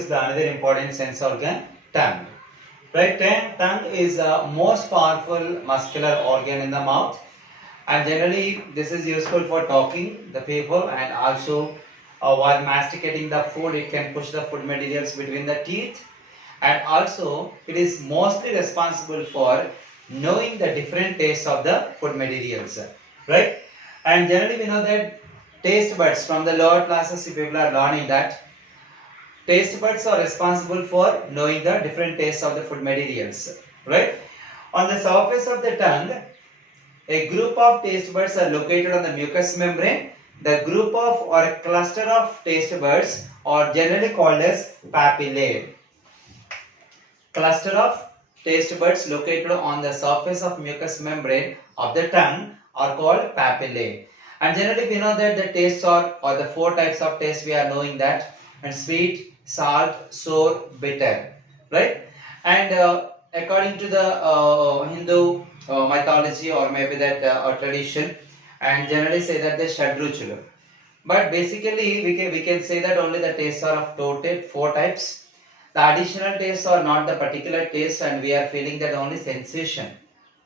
is the another important sense organ, tongue. Right, tongue is the most powerful muscular organ in the mouth, and generally this is useful for talking the people, and also while masticating the food it can push the food materials between the teeth, and also it is mostly responsible for knowing the different tastes of the food materials, right? And generally we know that taste buds from the lower classes, if people are learning that taste buds are responsible for knowing the different tastes of the food materials, right? On the surface of the tongue, a group of taste buds are located on the mucous membrane. The group of or a cluster of taste buds are generally called as papillae. Cluster of taste buds located on the surface of mucous membrane of the tongue are called papillae. And generally we know that the tastes are, or the four types of taste we are knowing that, and sweet, salt, sour, bitter, right? And according to the Hindu mythology, or maybe that tradition, and generally say that the Shadruchulu. But basically we can say that only the tastes are of total four types. The additional tastes are not the particular taste, and we are feeling that only sensation,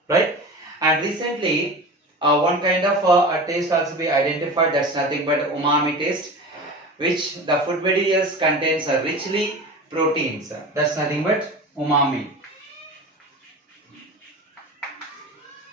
right? And recently one kind of a taste also be identified, that's nothing but umami taste, which the food materials contains richly proteins. That's nothing but umami.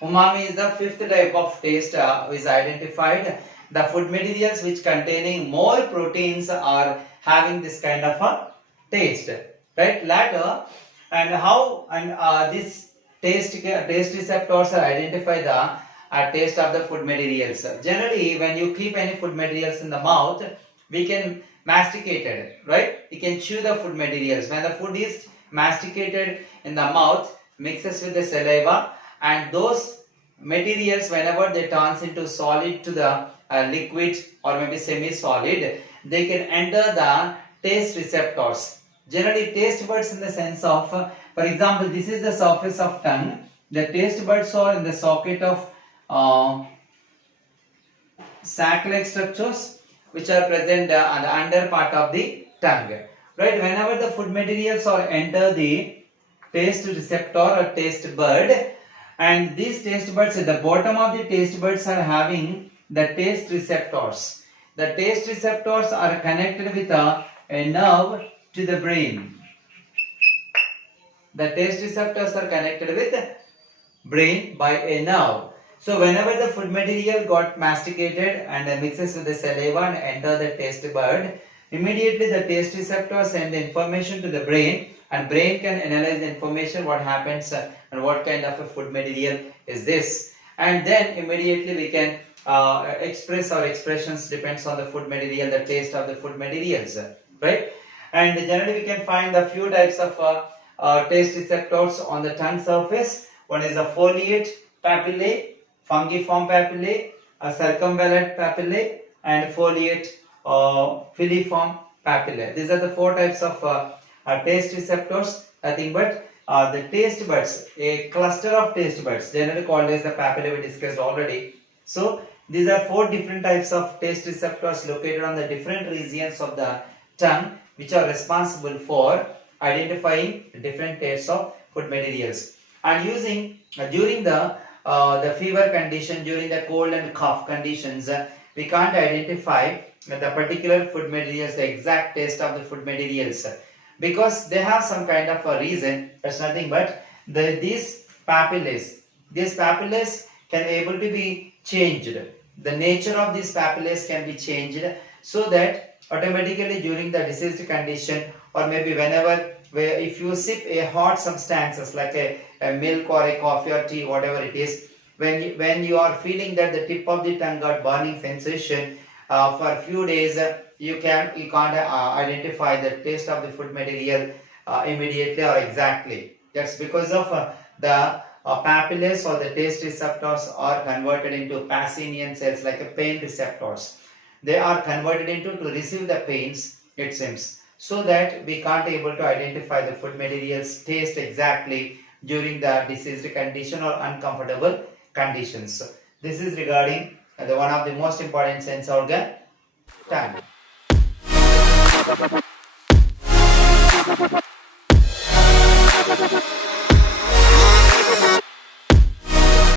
Umami is the fifth type of taste is identified. The food materials which containing more proteins are having this kind of a taste, right? Later, and how and this taste receptors are identify the taste of the food materials. Generally, when you keep any food materials in the mouth, we can masticate it, right? We can chew the food materials. When the food is masticated in the mouth, mixes with the saliva, and those materials, whenever they turns into solid to the liquid or maybe semi-solid, they can enter the taste receptors. Generally, taste buds in the sense of, for example, this is the surface of tongue. The taste buds are in the socket of sac-like structures which are present on the under part of the tongue, right? Whenever the food materials are enter the taste receptor or taste bud, and these taste buds at the bottom of the taste buds are having the taste receptors. The taste receptors are connected with a nerve to the brain. The taste receptors are connected with brain by a nerve. So whenever the food material got masticated and mixes with the saliva and enter the taste bud, immediately the taste receptors send the information to the brain, and brain can analyze the information, what happens and what kind of a food material is this, and then immediately we can express our expressions depends on the food material, the taste of the food materials, right? And generally we can find a few types of taste receptors on the tongue surface. One is a foliate papillae, fungiform papillae, a circumvallate papillae, and foliate filiform papillae. These are the four types of taste receptors. Nothing but the taste buds, a cluster of taste buds, generally called as the papillae, we discussed already. So these are four different types of taste receptors located on the different regions of the tongue, which are responsible for identifying different tastes of food materials. And using during the fever condition, during the cold and cough conditions, we can't identify the particular food materials, the exact taste of the food materials, because they have some kind of a reason. That's nothing but these papillae. These papillae can able to be changed. The nature of these papillae can be changed, so that automatically during the diseased condition, or maybe whenever if you sip a hot substances like a milk or a coffee or tea, whatever it is, when you are feeling that the tip of the tongue got burning sensation for a few days, you can't identify the taste of the food material immediately or exactly. That's because of the papillae or the taste receptors are converted into Pacinian cells, like a pain receptors. They are converted into to receive the pains, it seems, so that we can't able to identify the food materials taste exactly during the diseased condition or uncomfortable conditions. This is regarding the one of the most important sense organ, tongue.